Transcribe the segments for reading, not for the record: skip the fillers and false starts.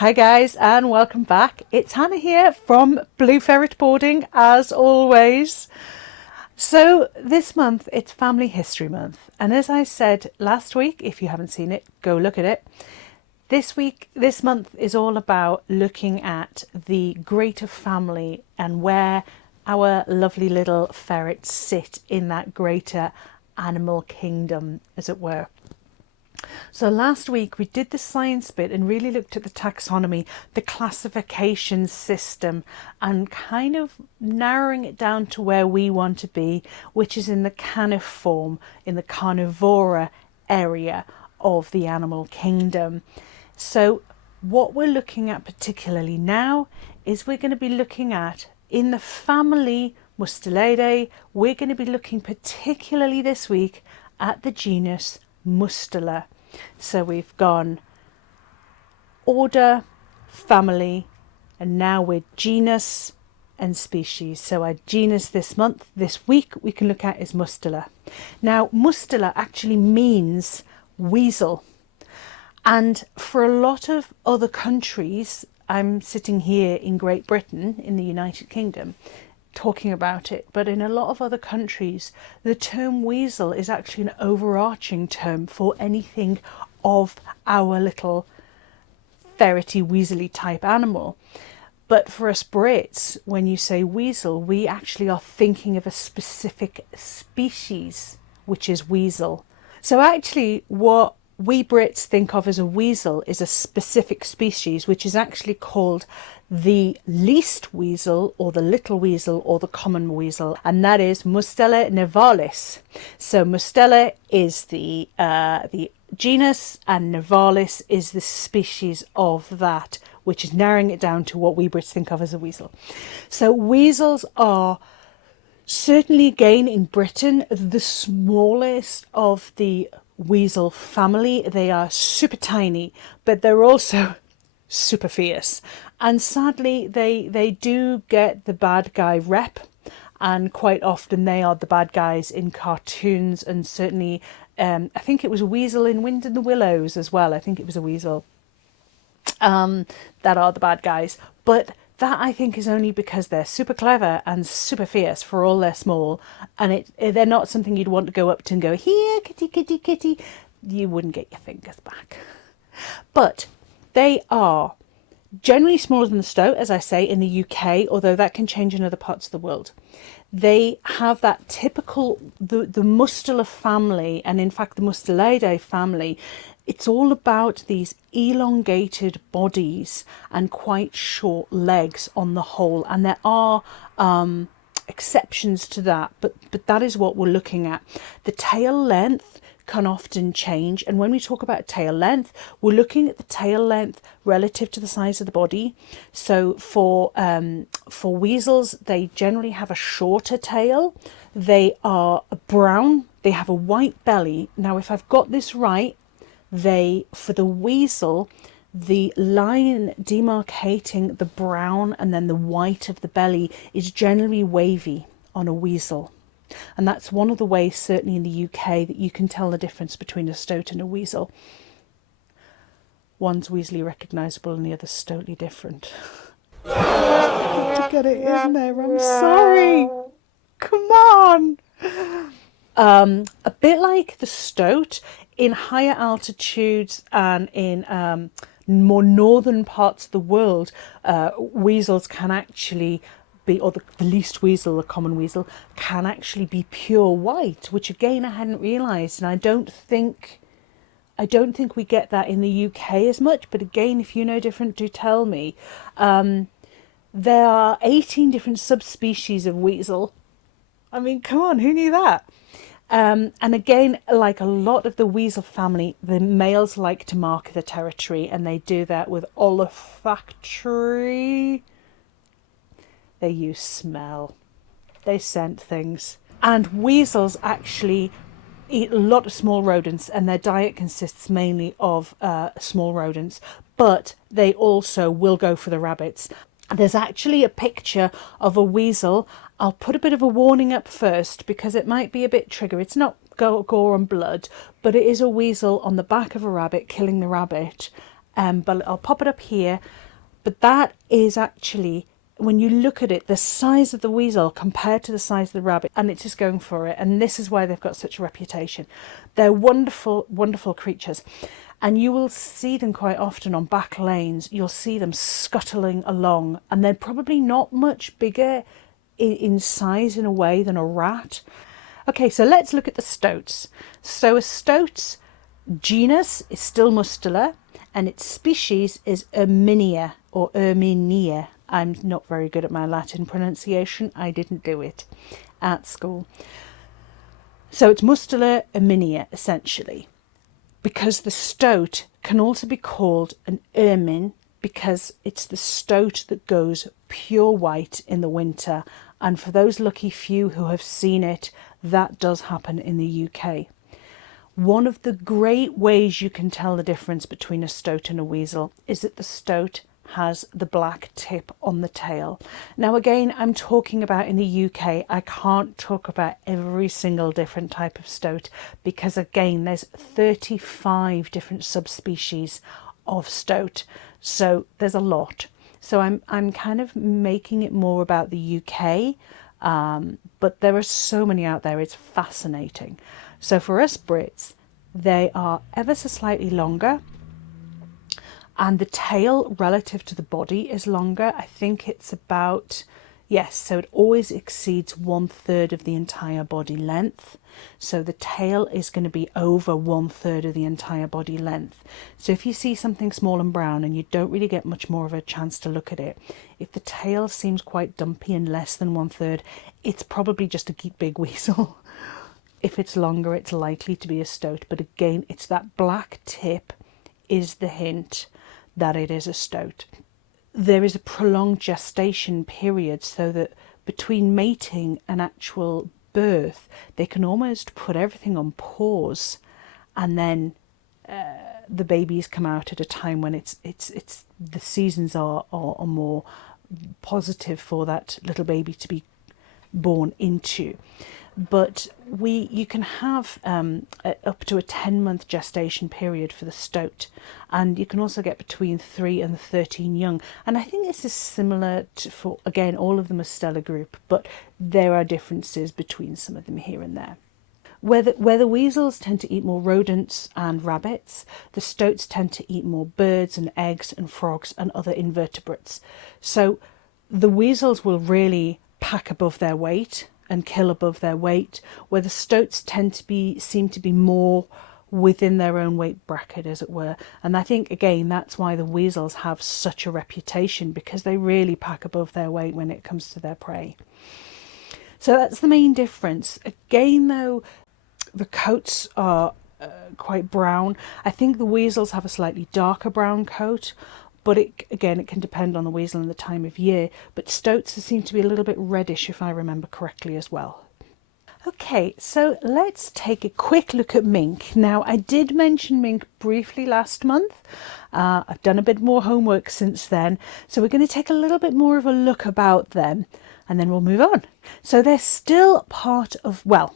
Hi guys and welcome back. It's Hannah here from Blue Ferret Boarding as always. So this month it's Family History Month, and as I said last week, if you haven't seen it, go look at it. This month is all about looking at the greater family and where our lovely little ferrets sit in that greater animal kingdom, as it were. So last week we did the science bit and really looked at the taxonomy, the classification system, and kind of narrowing it down to where we want to be, which is in the caniform, in the carnivora area of the animal kingdom. So what we're looking at particularly now is we're going to be looking at, in the family Mustelidae, we're going to be looking particularly this week at the genus Mustela. So we've gone order, family, and now we're genus and species. So our genus this week, we can look at is Mustela. Now, Mustela actually means weasel. And for a lot of other countries, I'm sitting here in Great Britain, in the United Kingdom, talking about it, but in a lot of other countries the term weasel is actually an overarching term for anything of our little ferrety weaselly type animal. But for us Brits, when you say weasel, we actually are thinking of a specific species, which is weasel. So actually what we Brits think of as a weasel is a specific species, which is actually called the least weasel or the little weasel or the common weasel, and that is Mustela nivalis. So Mustela is the genus and nivalis is the species of that, which is narrowing it down to what we Brits think of as a weasel. So weasels are certainly, again in Britain, the smallest of the weasel family. They are super tiny, but they're also super fierce, and sadly they do get the bad guy rep, and quite often they are the bad guys in cartoons, and certainly I think it was a weasel in Wind in the Willows as well. I think it was a weasel that are the bad guys, but that I think is only because they're super clever and super fierce for all they're small, and they're not something you'd want to go up to and go, here, kitty, kitty, kitty. You wouldn't get your fingers back. But they are generally smaller than the stoat, as I say, in the UK, although that can change in other parts of the world. They have that typical, the Mustela family, and in fact the Mustelidae family, it's all about these elongated bodies and quite short legs on the whole. And there are exceptions to that, but that is what we're looking at. The tail length can often change, and when we talk about tail length, we're looking at the tail length relative to the size of the body. So for weasels, they generally have a shorter tail. They are brown. They have a white belly. Now, if I've got this right, for the weasel, the line demarcating the brown and then the white of the belly is generally wavy on a weasel. And that's one of the ways, certainly in the UK, that you can tell the difference between a stoat and a weasel. One's weaselly recognisable and the other's totally different. To get it in there, I'm sorry. Come on. A bit like the stoat, in higher altitudes and in more northern parts of the world, weasels can actually be, or the least weasel, the common weasel, can actually be pure white, which again I hadn't realised, and I don't think we get that in the UK as much, but again, if you know different, do tell me. There are 18 different subspecies of weasel. I mean, come on, who knew that? And again, like a lot of the weasel family, the males like to mark the territory, and they do that with olfactory. They use smell. They scent things. And weasels actually eat a lot of small rodents, and their diet consists mainly of small rodents, but they also will go for the rabbits. There's actually a picture of a weasel. I'll put a bit of a warning up first because it might be a bit trigger. It's not gore and blood, but it is a weasel on the back of a rabbit killing the rabbit. but I'll pop it up here. But that is actually, when you look at it, the size of the weasel compared to the size of the rabbit, and it's just going for it. And this is why they've got such a reputation. They're wonderful, wonderful creatures. And you will see them quite often on back lanes. You'll see them scuttling along, and they're probably not much bigger in size in a way than a rat. Okay, so let's look at the stoats. So a stoat's genus is still Mustela, and its species is Erminia or Erminia. I'm not very good at my Latin pronunciation. I didn't do it at school. So it's Mustela erminia, essentially, because the stoat can also be called an ermine because it's the stoat that goes pure white in the winter. And for those lucky few who have seen it, that does happen in the UK. One of the great ways you can tell the difference between a stoat and a weasel is that the stoat has the black tip on the tail. Now again, I'm talking about in the UK. I can't talk about every single different type of stoat because again, there's 35 different subspecies of stoat. So there's a lot. So I'm kind of making it more about the UK, but there are so many out there. It's fascinating. So for us Brits, they are ever so slightly longer, and the tail relative to the body is longer. I think it's about, yes, so it always exceeds 1/3 of the entire body length. So the tail is going to be over 1/3 of the entire body length. So if you see something small and brown and you don't really get much more of a chance to look at it, if the tail seems quite dumpy and less than 1/3, it's probably just a big weasel. If it's longer, it's likely to be a stoat. But again, it's that black tip is the hint that it is a stoat. There is a prolonged gestation period, so that between mating and actual birth, they can almost put everything on pause, and then the babies come out at a time when it's the seasons are more positive for that little baby to be born into. But you can have up to a 10-month gestation period for the stoat, and you can also get between 3 and 13 young. And I think this is similar to, for again, all of the Mustela group, but there are differences between some of them here and there. Where the weasels tend to eat more rodents and rabbits, the stoats tend to eat more birds and eggs and frogs and other invertebrates. So the weasels will really pack above their weight and kill above their weight, where the stoats seem to be more within their own weight bracket, as it were. And I think, again, that's why the weasels have such a reputation, because they really pack above their weight when it comes to their prey. So that's the main difference. Again, though, the coats are quite brown. I think the weasels have a slightly darker brown coat, but it can depend on the weasel and the time of year. But stoats seem to be a little bit reddish, if I remember correctly, as well. Okay, so let's take a quick look at mink. Now, I did mention mink briefly last month. I've done a bit more homework since then, so we're going to take a little bit more of a look about them, and then we'll move on. So they're still part of, well,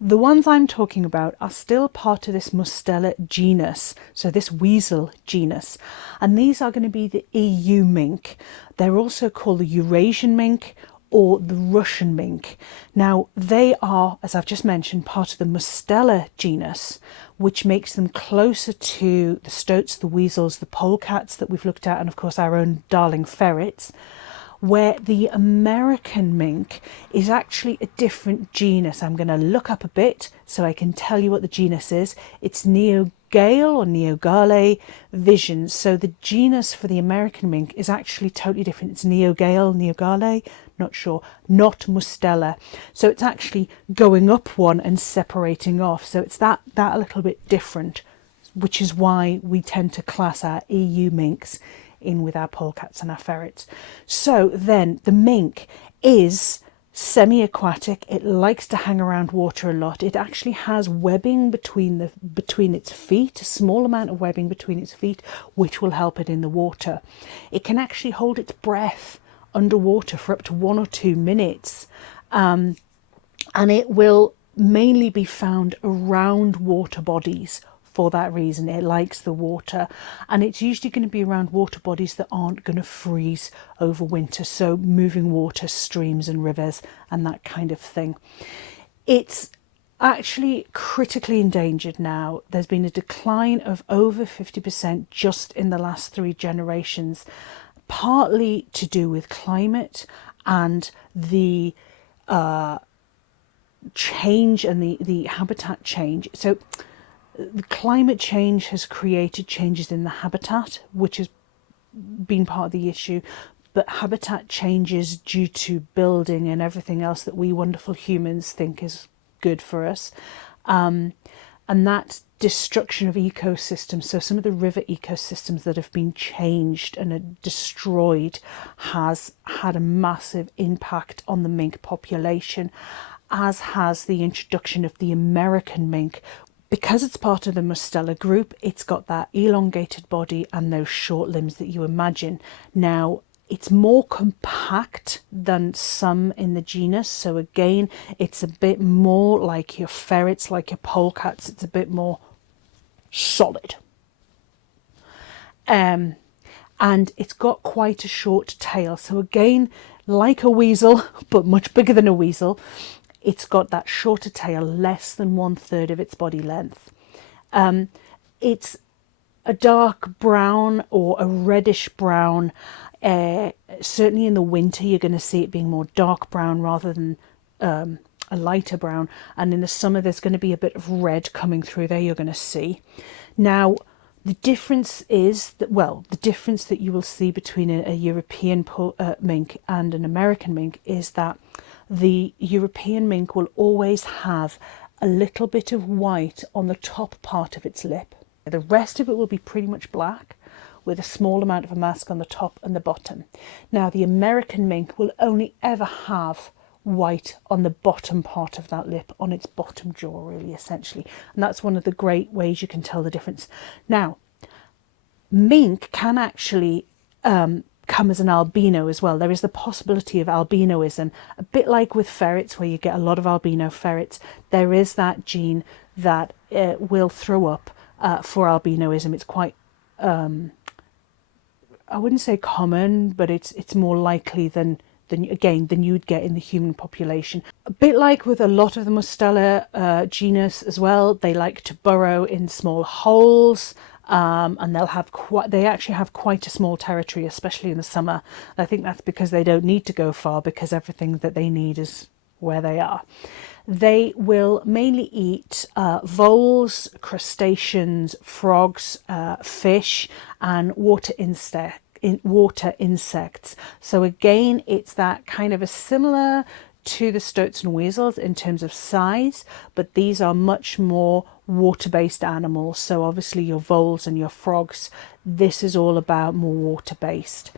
the ones I'm talking about are still part of this Mustela genus, so this weasel genus, and these are going to be the EU mink. They're also called the Eurasian mink or the Russian mink. Now, they are, as I've just mentioned, part of the Mustela genus, which makes them closer to the stoats, the weasels, the polecats that we've looked at, and of course our own darling ferrets, where the American mink is actually a different genus. I'm going to look up a bit so I can tell you what the genus is. It's Neogale or Neogale visions. So the genus for the American mink is actually totally different. It's Neogale, not sure, not Mustela. So it's actually going up one and separating off. So it's that a little bit different, which is why we tend to class our EU minks in with our polecats and our ferrets. So then the mink is semi-aquatic. It likes to hang around water a lot. It actually has webbing between its feet, a small amount of webbing between its feet, which will help it in the water. It can actually hold its breath underwater for up to 1 or 2 minutes, and it will mainly be found around water bodies for that reason. It likes the water, and it's usually going to be around water bodies that aren't going to freeze over winter, so moving water, streams and rivers and that kind of thing. It's actually critically endangered now. There's been a decline of over 50% just in the last 3 generations, partly to do with climate and the change and the habitat change. So the climate change has created changes in the habitat, which has been part of the issue, but habitat changes due to building and everything else that we wonderful humans think is good for us, and that destruction of ecosystems, so some of the river ecosystems that have been changed and are destroyed, has had a massive impact on the mink population, as has the introduction of the American mink. Because it's part of the Mustela group, it's got that elongated body and those short limbs that you imagine. Now, it's more compact than some in the genus, so again, it's a bit more like your ferrets, like your polecats. It's a bit more solid. And it's got quite a short tail, so again, like a weasel, but much bigger than a weasel. It's got that shorter tail, less than 1/3 of its body length. It's a dark brown or a reddish brown. Certainly in the winter, you're going to see it being more dark brown rather than a lighter brown. And in the summer, there's going to be a bit of red coming through there, you're going to see. Now, the difference is that, well, the difference that you will see between a European mink and an American mink is that the European mink will always have a little bit of white on the top part of its lip. The rest of it will be pretty much black, with a small amount of a mask on the top and the bottom. Now, the American mink will only ever have white on the bottom part of that lip, on its bottom jaw, really, essentially. And that's one of the great ways you can tell the difference. Now, mink can actually come as an albino as well. There is the possibility of albinoism, a bit like with ferrets, where you get a lot of albino ferrets. There is that gene that will throw up for albinoism. It's quite, I wouldn't say common, but it's more likely than you'd get in the human population. A bit like with a lot of the Mustela genus as well, they like to burrow in small holes. And they actually have quite a small territory, especially in the summer. I think that's because they don't need to go far, because everything that they need is where they are. They will mainly eat voles, crustaceans, frogs, fish, and water insects. So again, it's that kind of a similar to the stoats and weasels in terms of size, but these are much more water-based animals. So obviously your voles and your frogs, this is all about more water-based.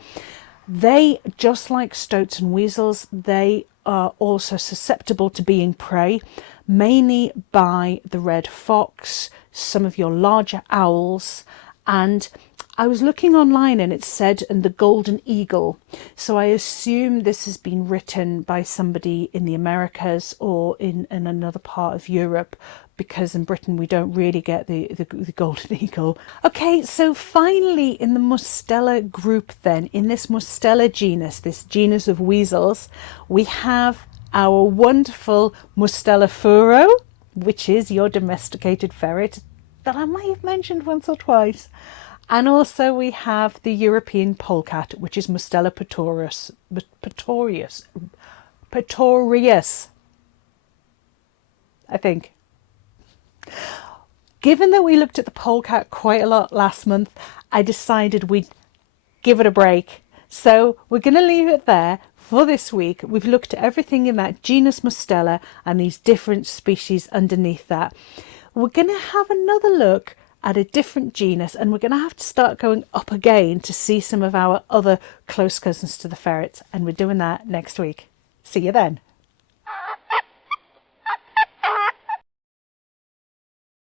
They, just like stoats and weasels, they are also susceptible to being prey, mainly by the red fox, some of your larger owls, and I was looking online and it said, and the golden eagle. So I assume this has been written by somebody in the Americas or in another part of Europe, because in Britain we don't really get the golden eagle. Okay, so finally in the Mustela group then, in this Mustela genus, this genus of weasels, we have our wonderful Mustela furo, which is your domesticated ferret that I might have mentioned once or twice. And also we have the European polecat, which is Mustela pretorius, I think. Given that we looked at the polecat quite a lot last month, I decided we'd give it a break. So we're going to leave it there for this week. We've looked at everything in that genus Mustela and these different species underneath that. We're going to have another look at a different genus, and we're going to have to start going up again to see some of our other close cousins to the ferrets, and we're doing that next week. See you then.